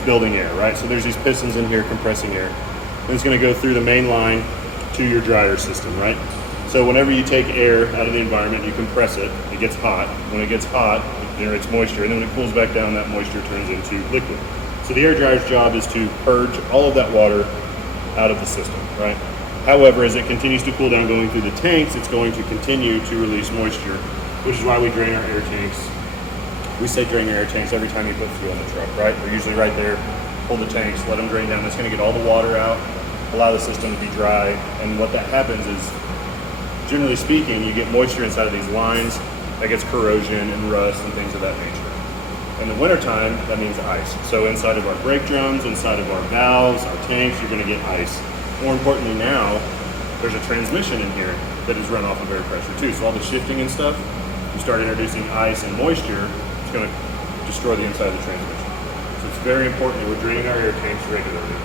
it's building air, right? So there's these pistons in here compressing air. And it's going to go through the main line to your dryer system, right? So whenever you take air out of the environment, you compress it, it gets hot. When it gets hot, it generates moisture, and then when it cools back down, that moisture turns into liquid. So the air dryer's job is to purge all of that water out of the system, right? However, as it continues to cool down going through the tanks, it's going to continue to release moisture, which is why we drain our air tanks. We say drain your air tanks every time you put fuel in the truck, right? They're usually right there. Pull the tanks, let them drain down. That's going to get all the water out, allow the system to be dry. And what that happens is, generally speaking, you get moisture inside of these lines. That gets corrosion and rust and things of that nature. In the wintertime, that means ice. So inside of our brake drums, inside of our valves, our tanks, you're going to get ice. More importantly now, there's a transmission in here that is run off of air pressure too. So all the shifting and stuff, you start introducing ice and moisture, it's going to destroy the inside of the transmission. So it's very important that we're draining our air tanks regularly.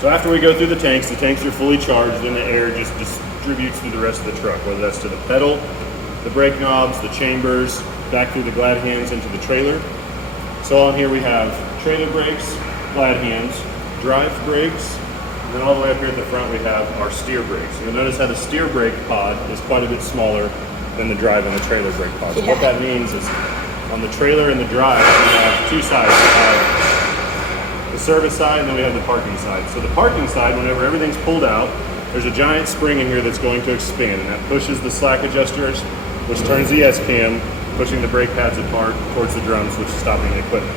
So after we go through the tanks are fully charged, then the air just distributes through the rest of the truck, whether that's to the pedal, the brake knobs, the chambers, back through the glad hands into the trailer. So on here we have trailer brakes, glad hands, drive brakes, and then all the way up here at the front we have our steer brakes. You'll notice how the steer brake pod is quite a bit smaller than the drive and the trailer brake pod. So what that means is on the trailer and the drive, we have two sides. We have the service side and then we have the parking side. So the parking side, whenever everything's pulled out, there's a giant spring in here that's going to expand, and that pushes the slack adjusters, which turns the S-cam, pushing the brake pads apart towards the drums, which is stopping the equipment.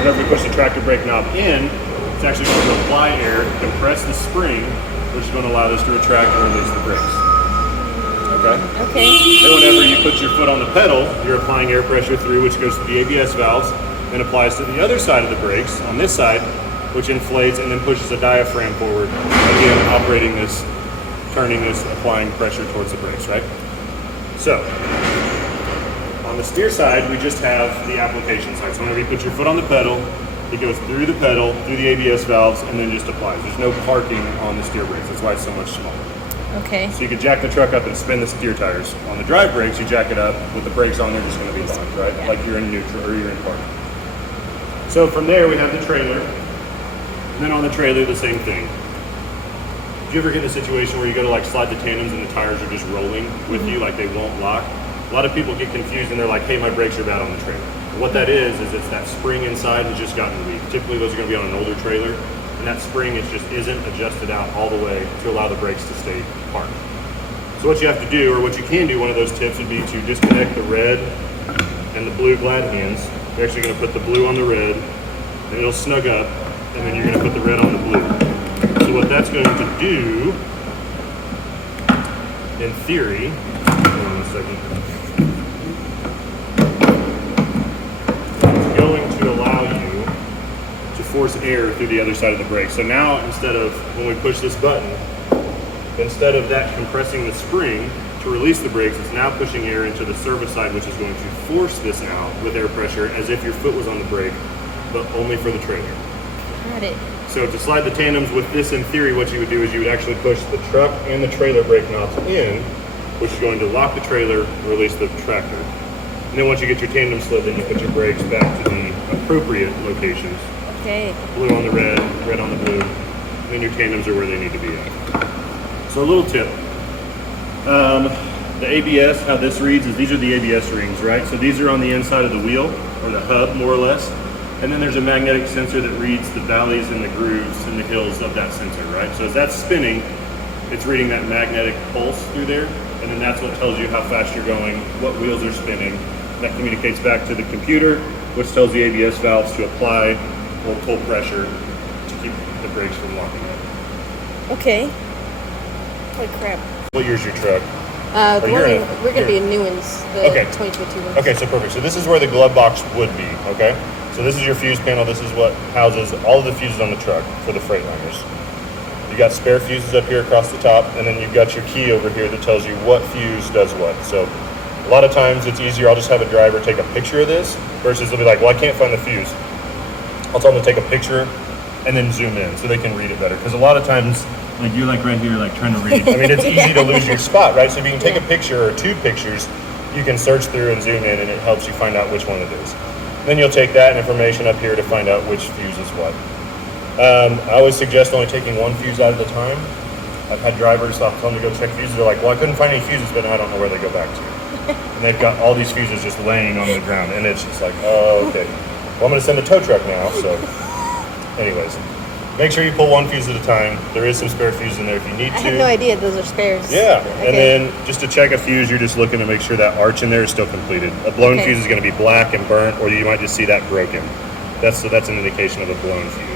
Whenever we push the tractor brake knob in, it's actually going to apply air, compress the spring, which is going to allow this to retract and release the brakes. Okay? Then whenever you put your foot on the pedal, you're applying air pressure through, which goes to the ABS valves, and applies to the other side of the brakes, on this side, which inflates and then pushes a diaphragm forward, again operating this, turning this, applying pressure towards the brakes, right? So, on the steer side, we just have the application side. So whenever you put your foot on the pedal, it goes through the pedal, through the ABS valves, and then just applies. There's no parking on the steer brakes. That's why it's so much smaller. Okay. So you can jack the truck up and spin the steer tires. On the drive brakes, you jack it up with the brakes on, they're just going to be locked, right? Yeah. Like you're in neutral or you're in park. So from there, we have the trailer. And then on the trailer, the same thing. Do you ever get in a situation where you go to like slide the tandems and the tires are just rolling with you, like they won't lock? A lot of people get confused and they're like, hey, my brakes are bad on the trailer. But what that is it's that spring inside has just gotten weak. Typically those are gonna be on an older trailer, and that spring just isn't adjusted out all the way to allow the brakes to stay parked. So what you have to do, or what you can do, one of those tips would be to disconnect the red and the blue glad hands. You're actually gonna put the blue on the red, and it'll snug up, and then you're gonna put the red on the blue. So what that's going to do, in theory, hold on a second, it's going to allow you to force air through the other side of the brake. So now instead of, when we push this button, instead of that compressing the spring to release the brakes, it's now pushing air into the service side, which is going to force this out with air pressure as if your foot was on the brake, but only for the trailer. Got it. So to slide the tandems with this, in theory, what you would do is you would actually push the truck and the trailer brake knobs in, which is going to lock the trailer, release the tractor. And then once you get your tandem slid, then you put your brakes back to the appropriate locations. Okay. Blue on the red, red on the blue, and then your tandems are where they need to be at. So a little tip. The ABS, how this reads is these are the ABS rings, right? So these are on the inside of the wheel, or the hub, more or less. And then there's a magnetic sensor that reads the valleys and the grooves and the hills of that sensor, right? So as that's spinning, it's reading that magnetic pulse through there, and then that's what tells you how fast you're going, what wheels are spinning. That communicates back to the computer, which tells the ABS valves to apply or pull pressure to keep the brakes from locking up. Okay. Holy crap. What year's your truck? We're going to be in new ones, the 2022 ones. Okay, so perfect. So this is where the glove box would be, okay? So this is your fuse panel. This is what houses all of the fuses on the truck for the Freightliners. You got spare fuses up here across the top, and then you've got your key over here that tells you what fuse does what. So a lot of times it's easier, I'll just have a driver take a picture of this, versus they'll be like, well, I can't find the fuse. I'll tell them to take a picture and then zoom in so they can read it better. Because a lot of times, like you're like right here, like trying to read. I mean, it's easy to lose your spot, right? So if you can take a picture or two pictures, you can search through and zoom in, and it helps you find out which one it is. Then you'll take that information up here to find out which fuse is what. I always suggest only taking one fuse out at a time. I've had drivers, I'll tell them to go check fuses. They're like, well, I couldn't find any fuses, but I don't know where they go back to. And they've got all these fuses just laying on the ground. And it's just like, oh, okay. Well, I'm going to send a tow truck now. So anyways, make sure you pull one fuse at a time. There is some spare fuses in there if you need to. I had no idea those are spares. Yeah, Okay. and then just to check a fuse, you're just looking to make sure that arch in there is still completed. A blown fuse is going to be black and burnt, or you might just see that broken. That's an indication of a blown fuse.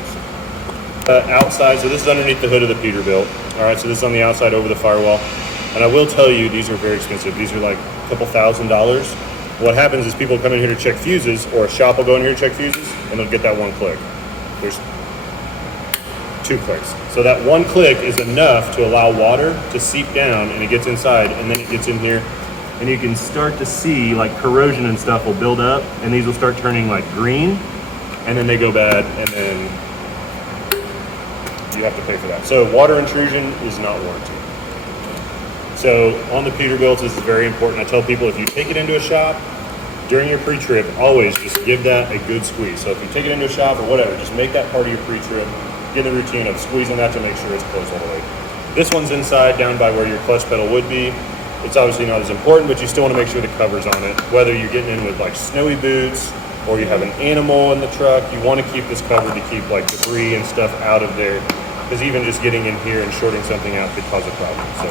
Outside, so this is underneath the hood of the Peterbilt. All right, so this is on the outside over the firewall. And I will tell you, these are very expensive. These are like a couple $1,000s. What happens is people come in here to check fuses, or a shop will go in here to check fuses, and they'll get that one click. There's 2 clicks. So that one click is enough to allow water to seep down, and it gets inside, and then it gets in here, and you can start to see like corrosion and stuff will build up, and these will start turning like green, and then they go bad, and then you have to pay for that. So water intrusion is not warranted. So on the Peterbilt, this is very important. I tell people if you take it into a shop during your pre-trip, always just give that a good squeeze. So if you take it into a shop or whatever, just make that part of your pre-trip. Get in the routine of squeezing that to make sure it's closed all the way. This one's inside, down by where your clutch pedal would be. It's obviously not as important, but you still want to make sure the cover's on it. Whether you're getting in with like snowy boots or you have an animal in the truck, you want to keep this covered to keep like debris and stuff out of there. Because even just getting in here and shorting something out could cause a problem. So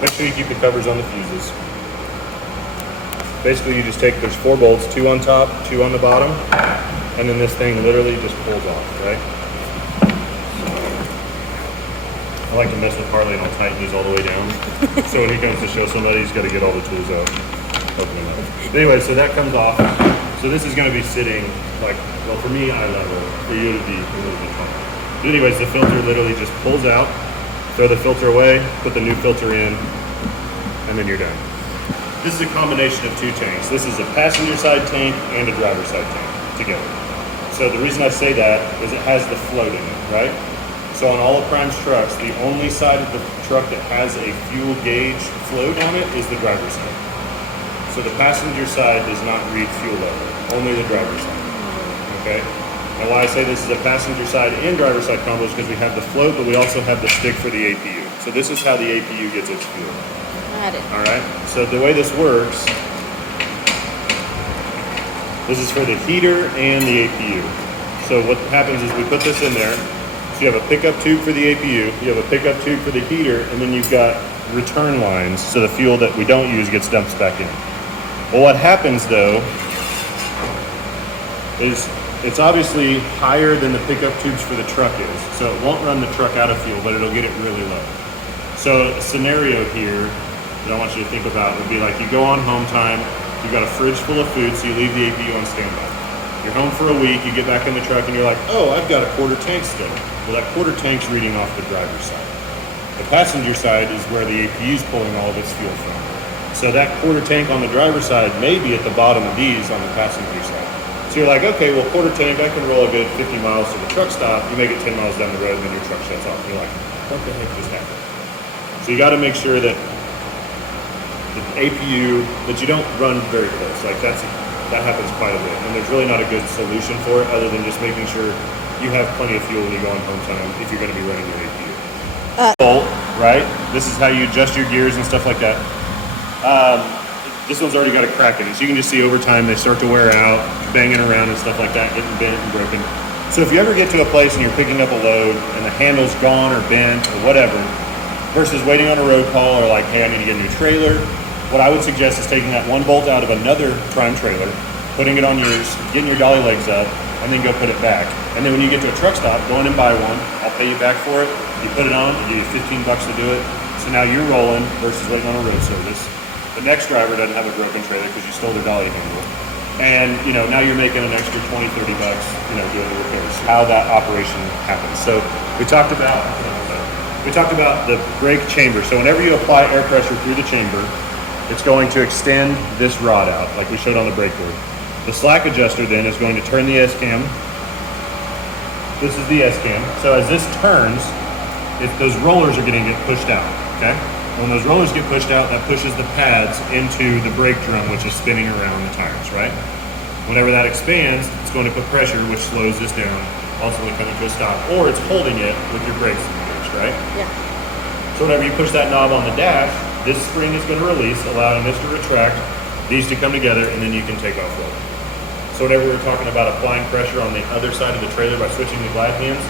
make sure you keep the covers on the fuses. Basically, you just take, there's 4 bolts, 2 on top, 2 on the bottom, and then this thing literally just pulls off, right? I like to mess with Harley and I'll tighten these all the way down. So when he comes to show somebody, he's got to get all the tools out, open them up. But anyway, so that comes off. So this is going to be sitting like, well, for me, eye level. For you, to be a little bit taller. But anyways, the filter literally just pulls out, throw the filter away, put the new filter in, and then you're done. This is a combination of 2 tanks. This is a passenger side tank and a driver side tank together. So the reason I say that is it has the float in it, right? So on all of Prime's trucks, the only side of the truck that has a fuel gauge float on it is the driver's side. So the passenger side does not read fuel level, only the driver's side, okay? And why I say this is a passenger side and driver side combo is because we have the float, but we also have the stick for the APU. So this is how the APU gets its fuel. Got it. All right, so the way this works, this is for the heater and the APU. So what happens is we put this in there. So you have a pickup tube for the APU, you have a pickup tube for the heater, and then you've got return lines so the fuel that we don't use gets dumped back in. Well, what happens though is it's obviously higher than the pickup tubes for the truck is. So it won't run the truck out of fuel, but it'll get it really low. So a scenario here that I want you to think about would be like you go on home time, you've got a fridge full of food, so you leave the APU on standby. You're home for a week, you get back in the truck and you're like, oh, I've got a quarter tank still. Well, that quarter tank's reading off the driver's side. The passenger side is where the APU is pulling all of its fuel from. So that quarter tank on the driver's side may be at the bottom of these on the passenger side. So you're like, okay, well, quarter tank, I can roll a good 50 miles to the truck stop. You make it 10 miles down the road, and then your truck shuts off. And you're like, what the heck just happened? So you got to make sure that the APU, that you don't run very close. Like that happens quite a bit. And there's really not a good solution for it other than just making sure you have plenty of fuel when you go on home time if you're going to be running your APU. Bolt, right? This is how you adjust your gears and stuff like that. This one's already got a crack in it. So you can just see over time they start to wear out, banging around and stuff like that, getting bent and broken. So if you ever get to a place and you're picking up a load and the handle's gone or bent or whatever, versus waiting on a road call or like, hey, I need to get a new trailer, what I would suggest is taking that one bolt out of another Prime trailer, putting it on yours, getting your dolly legs up, and then go put it back. And then when you get to a truck stop, go in and buy one. I'll pay you back for it. You put it on, I'll give you $15 to do it. So now you're rolling versus waiting on a road service. The next driver doesn't have a broken trailer because you stole their dolly handle. And now you're making an extra 20, 30 bucks, doing the repairs. How that operation happens. So we talked about the brake chamber. So whenever you apply air pressure through the chamber, it's going to extend this rod out, like we showed on the brake board. The slack adjuster then is going to turn the S-cam. This is the S-cam. So as this turns, those rollers are going to get pushed out, okay? When those rollers get pushed out, that pushes the pads into the brake drum, which is spinning around the tires, right? Whenever that expands, it's going to put pressure, which slows this down, ultimately coming to a stop. Or it's holding it with your brakes engaged, right? Yeah. So whenever you push that knob on the dash, this spring is going to release, allowing this to retract, these to come together, and then you can take off roll. So whenever we were talking about applying pressure on the other side of the trailer by switching the glide hands,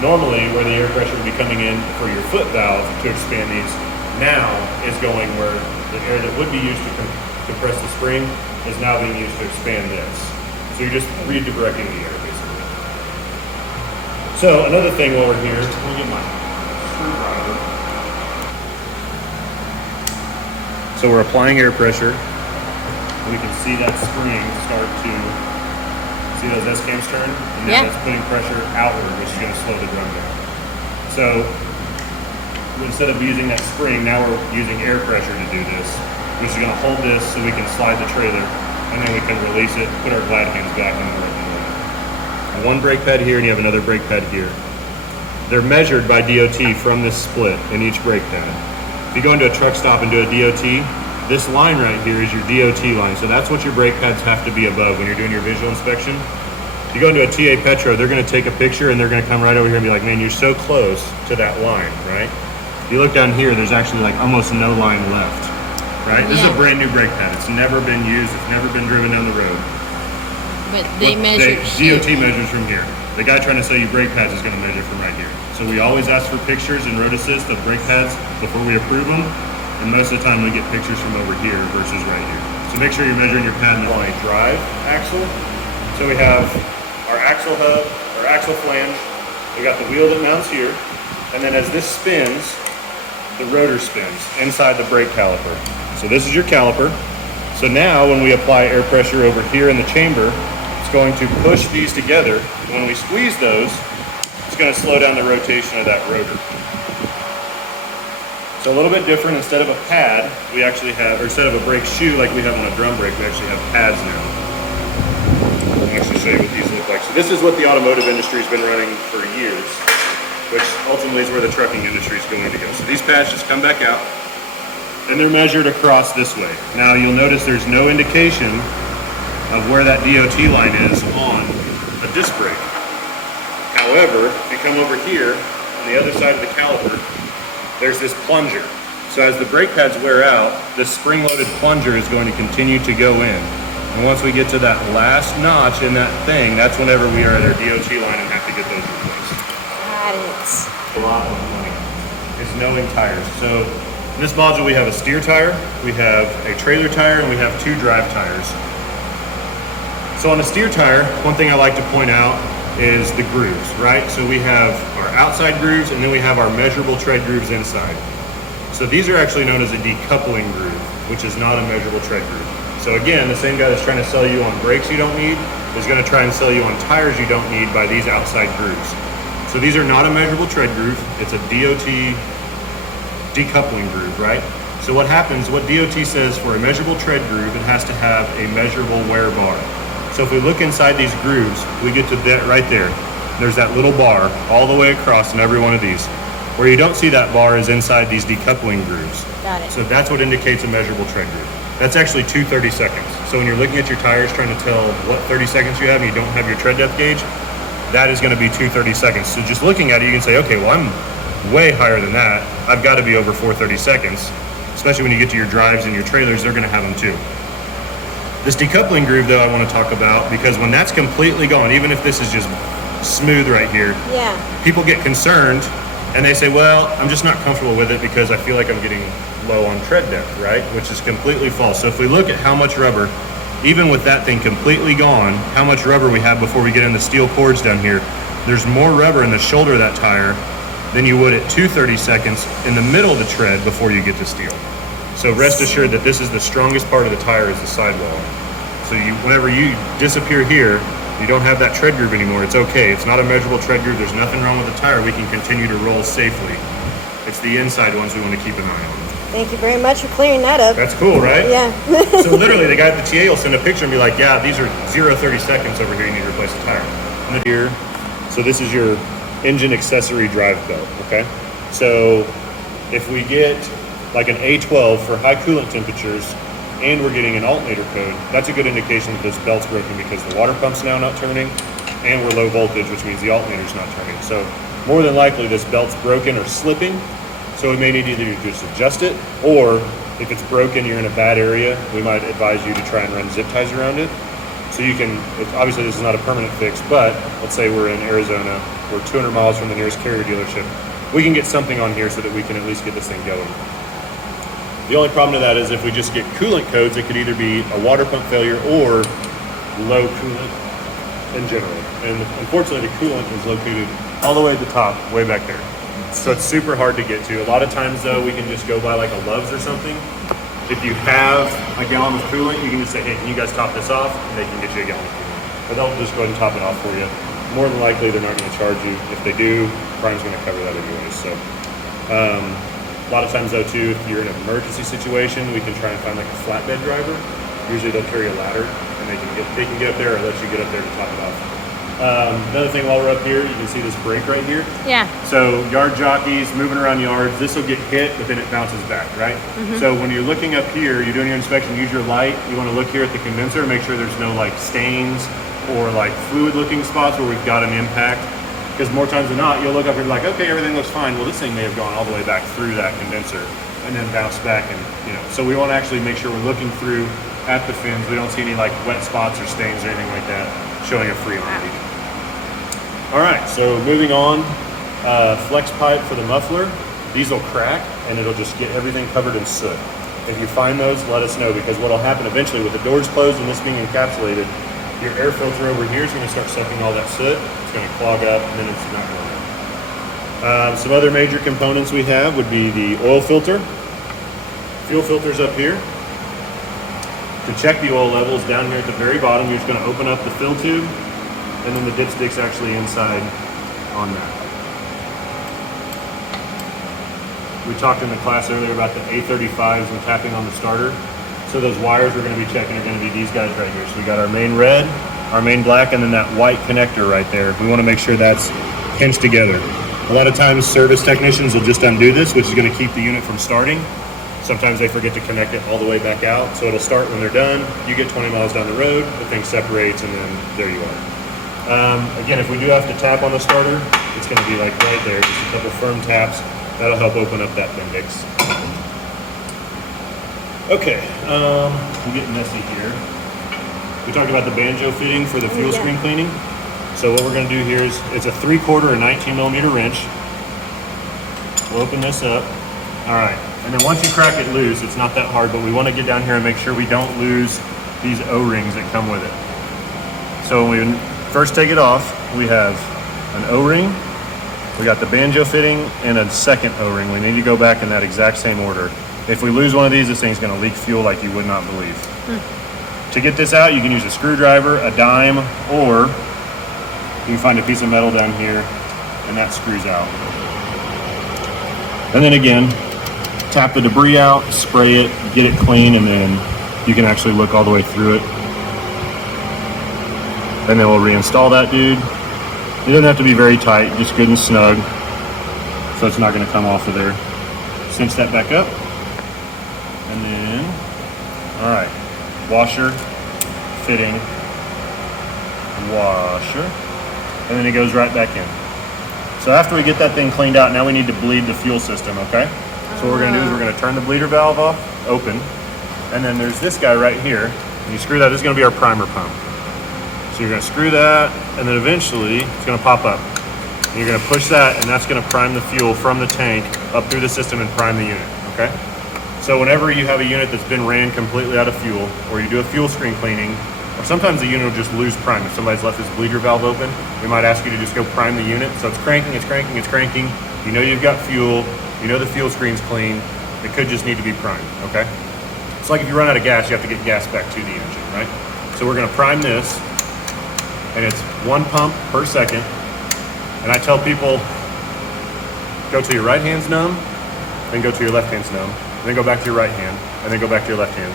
normally where the air pressure would be coming in for your foot valve to expand these, now is going where the air that would be used to compress the spring is now being used to expand this. So you're just redirecting the air, basically. So another thing while we're here, let me get my screwdriver. So we're applying air pressure. We can see that spring start to, see those S-cams turn? And now it's putting pressure outward, which is going to slow the drum down. So instead of using that spring, now we're using air pressure to do this, which is going to hold this so we can slide the trailer, and then we can release it, put our glide hands back in the right way. One brake pad here, and you have another brake pad here. They're measured by DOT from this split in each brake pad. If you go into a truck stop and do a DOT, this line right here is your DOT line, so that's what your brake pads have to be above when you're doing your visual inspection. If you go into a TA Petro, they're going to take a picture and they're going to come right over here and be like, man, you're so close to that line, right? If you look down here, there's actually like almost no line left, right? This is a brand new brake pad. It's never been used. It's never been driven down the road. But they measure. DOT measures from here. The guy trying to sell you brake pads is going to measure from right here. So we always ask for pictures in road assist of brake pads before we approve them. And most of the time we get pictures from over here versus right here. So make sure you're measuring your pad on a drive axle. So we have our axle hub, our axle flange. We got the wheel that mounts here. And then as this spins, the rotor spins inside the brake caliper. So this is your caliper. So now when we apply air pressure over here in the chamber, it's going to push these together. When we squeeze those, it's going to slow down the rotation of that rotor. So a little bit different, instead of a pad, we actually have, or instead of a brake shoe like we have on a drum brake, we actually have pads now. I'll actually show you what these look like. So this is what the automotive industry has been running for years, which ultimately is where the trucking industry is going to go. So these pads just come back out, and they're measured across this way. Now you'll notice there's no indication of where that DOT line is on a disc brake. However, if you come over here, on the other side of the caliper, there's this plunger. So as the brake pads wear out, this spring-loaded plunger is going to continue to go in. And once we get to that last notch in that thing, that's whenever we are at our DOT line and have to get those replaced. Got it. A lot of money. It's knowing tires. So in this module we have a steer tire, we have a trailer tire, and we have 2 drive tires. So on a steer tire, one thing I like to point out is the grooves, right? So we have our outside grooves, and then we have our measurable tread grooves inside. So these are actually known as a decoupling groove, which is not a measurable tread groove. So again, the same guy that's trying to sell you on brakes you don't need is going to try and sell you on tires you don't need by these outside grooves. So these are not a measurable tread groove. It's a DOT decoupling groove, right? So what happens, what DOT says for a measurable tread groove, it has to have a measurable wear bar. So if we look inside these grooves, we get to that right there. There's that little bar all the way across in every one of these. Where you don't see that bar is inside these decoupling grooves. Got it. So that's what indicates a measurable tread groove. That's actually 2 30 seconds. So when you're looking at your tires trying to tell what 30 seconds you have and you don't have your tread depth gauge, that is going to be 2 30 seconds. So just looking at it, you can say, okay, well, I'm way higher than that. I've got to be over 4 30 seconds. Especially when you get to your drives and your trailers, they're going to have them too. This decoupling groove, though, I want to talk about, because when that's completely gone, even if this is just smooth right here, people get concerned and they say, well, I'm just not comfortable with it because I feel like I'm getting low on tread depth, right? Which is completely false. So if we look at how much rubber, even with that thing completely gone, how much rubber we have before we get in the steel cords down here, there's more rubber in the shoulder of that tire than you would at 2 30 seconds in the middle of the tread before you get to steel. So rest assured that this is the strongest part of the tire is the sidewall. So whenever you disappear here, you don't have that tread groove anymore. It's okay. It's not a measurable tread groove. There's nothing wrong with the tire. We can continue to roll safely. It's the inside ones we want to keep an eye on. Thank you very much for clearing that up. That's cool, right? Yeah. So literally the guy at the TA will send a picture and be like, yeah, these are 0 30 seconds over here. You need to replace the tire. And then here, so this is your engine accessory drive belt, okay? So if we get like an A12 for high coolant temperatures and we're getting an alternator code, that's a good indication that this belt's broken because the water pump's now not turning, and we're low voltage, which means the alternator's not turning. So more than likely this belt's broken or slipping, so we may need to either just adjust it, or if it's broken, you're in a bad area, we might advise you to try and run zip ties around it. So you can, obviously this is not a permanent fix, but let's say we're in Arizona, we're 200 miles from the nearest Carrier dealership, we can get something on here so that we can at least get this thing going. The only problem to that is if we just get coolant codes, it could either be a water pump failure or low coolant in general. And unfortunately the coolant is located all the way at the top, way back there. So it's super hard to get to. A lot of times though, we can just go by like a Love's or something. If you have a gallon of coolant, you can just say, hey, can you guys top this off? And they can get you a gallon of coolant. But they'll just go ahead and top it off for you. More than likely, they're not going to charge you. If they do, Prime's going to cover that anyways. So a lot of times though too, if you're in an emergency situation, we can try and find like a flatbed driver. Usually they'll carry a ladder and they can get up there or let you get up there to top it off. Another thing while we're up here, you can see this brake right here. Yeah. So yard jockeys moving around yards, this will get hit, but then it bounces back, right? So when you're looking up here, you're doing your inspection, use your light. You want to look here at the condenser and make sure there's no like stains or like fluid looking spots where we've got an impact. Because more times than not, you'll look up here and be like, okay, everything looks fine. Well, this thing may have gone all the way back through that condenser and then bounced back, and so we want to actually make sure we're looking through at the fins. We don't see any like wet spots or stains or anything like that showing a free on leak. All right, so moving on, flex pipe for the muffler. These will crack and it'll just get everything covered in soot. If you find those, let us know, because what'll happen eventually with the doors closed and this being encapsulated, your air filter over here is going to start sucking all that soot. It's going to clog up and then it's not going to work. Some other major components we have would be the oil filter. Fuel filter's up here. To check the oil levels, down here at the very bottom, you're just going to open up the fill tube, and then the dipstick's actually inside on that. We talked in the class earlier about the A35s and tapping on the starter. So those wires we're going to be checking are going to be these guys right here. So we got our main red, our main black, and then that white connector right there. We want to make sure that's pinched together. A lot of times service technicians will just undo this, which is going to keep the unit from starting. Sometimes they forget to connect it all the way back out. So it'll start when they're done. You get 20 miles down the road, the thing separates, and then there you are. Again, if we do have to tap on the starter, it's going to be like right there, just a couple firm taps. That'll help open up that bendix. Okay, I'm getting messy here. We talked about the banjo fitting for the fuel screen cleaning. So what we're going to do here is, it's a 3/4 or 19 millimeter wrench. We'll open this up. All right, and then once you crack it loose, it's not that hard, but we want to get down here and make sure we don't lose these O-rings that come with it. So when we first take it off, we have an O-ring, we got the banjo fitting, and a second O-ring. We need to go back in that exact same order. If we lose one of these, this thing's going to leak fuel like you would not believe. To get this out, you can use a screwdriver, a dime, or you can find a piece of metal down here, and that screws out. And then again, tap the debris out, spray it, get it clean, and then you can actually look all the way through it. And then we'll reinstall that dude. It doesn't have to be very tight, just good and snug, so it's not going to come off of there. Cinch that back up. And then, all right, washer, fitting, washer, and then it goes right back in. So after we get that thing cleaned out, now we need to bleed the fuel system, okay? So what we're gonna do is we're gonna turn the bleeder valve off, open, and then there's this guy right here. And you screw that, this is gonna be our primer pump. So you're gonna screw that, and then eventually it's gonna pop up. And you're gonna push that, and that's gonna prime the fuel from the tank up through the system and prime the unit, okay? So whenever you have a unit that's been ran completely out of fuel, or you do a fuel screen cleaning, or sometimes the unit will just lose prime. If somebody's left this bleeder valve open, we might ask you to just go prime the unit. So it's cranking, it's cranking, it's cranking. You know you've got fuel, you know the fuel screen's clean. It could just need to be primed, okay? It's like if you run out of gas, you have to get gas back to the engine, right? So we're gonna prime this, and it's 1 pump per second. And I tell people, go to your right hand's numb, then go to your left hand's numb, and then go back to your right hand, and then go back to your left hand.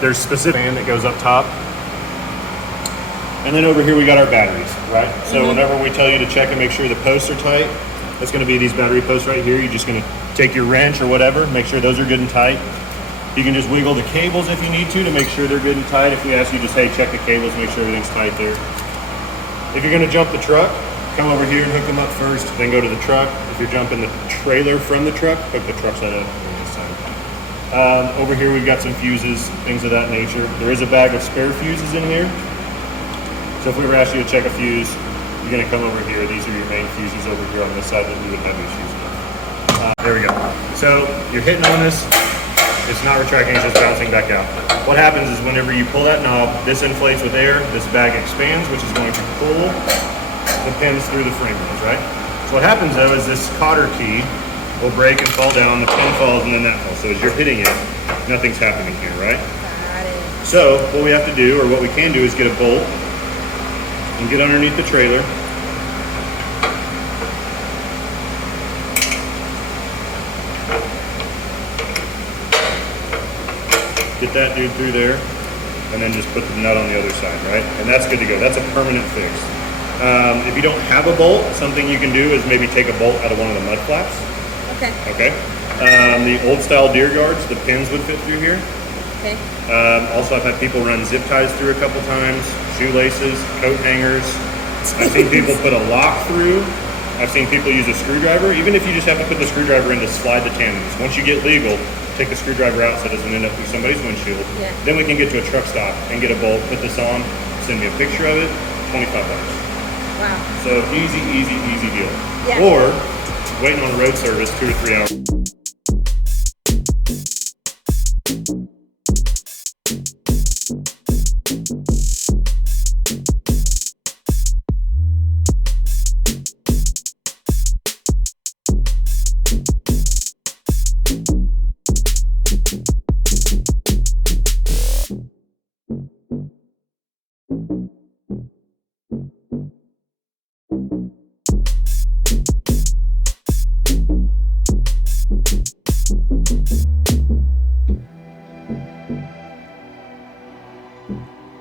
There's specific band that goes up top. And then over here we got our batteries, right? So whenever we tell you to check and make sure the posts are tight, that's gonna be these battery posts right here. You're just gonna take your wrench or whatever, make sure those are good and tight. You can just wiggle the cables if you need to make sure they're good and tight. If we ask you, just, hey, check the cables, make sure everything's tight there. If you're gonna jump the truck, come over here and hook them up first, then go to the truck. If you're jumping the trailer from the truck, hook the truck side up on this side. Over here we've got some fuses, things of that nature. There is a bag of spare fuses in here. So if we were asked you to check a fuse, you're gonna come over here. These are your main fuses over here on this side that we would have issues with. There we go. So you're hitting on this, it's not retracting, it's just bouncing back out. What happens is whenever you pull that knob, this inflates with air, this bag expands, which is going to pull the pins through the frame rails, right? So what happens though is this cotter key will break and fall down, the pin falls, and then that falls. So as you're hitting it, nothing's happening here, right? Got it. So what we have to do, or what we can do, is get a bolt and get underneath the trailer. Get that dude through there, and then just put the nut on the other side, right? And that's good to go. That's a permanent fix. If you don't have a bolt, something you can do is maybe take a bolt out of one of the mud flaps. Okay. Okay. The old style deer guards, the pins would fit through here. Okay. Also, I've had people run zip ties through a couple times, shoelaces, coat hangers. I've seen people put a lock through. I've seen people use a screwdriver, even if you just have to put the screwdriver in to slide the tandems. Once you get legal, take the screwdriver out so it doesn't end up through somebody's windshield. Yeah. Then we can get to a truck stop and get a bolt, put this on, send me a picture of it, $25. Wow. So easy, easy, easy deal. Yeah. Or waiting on road service 2 or 3 hours.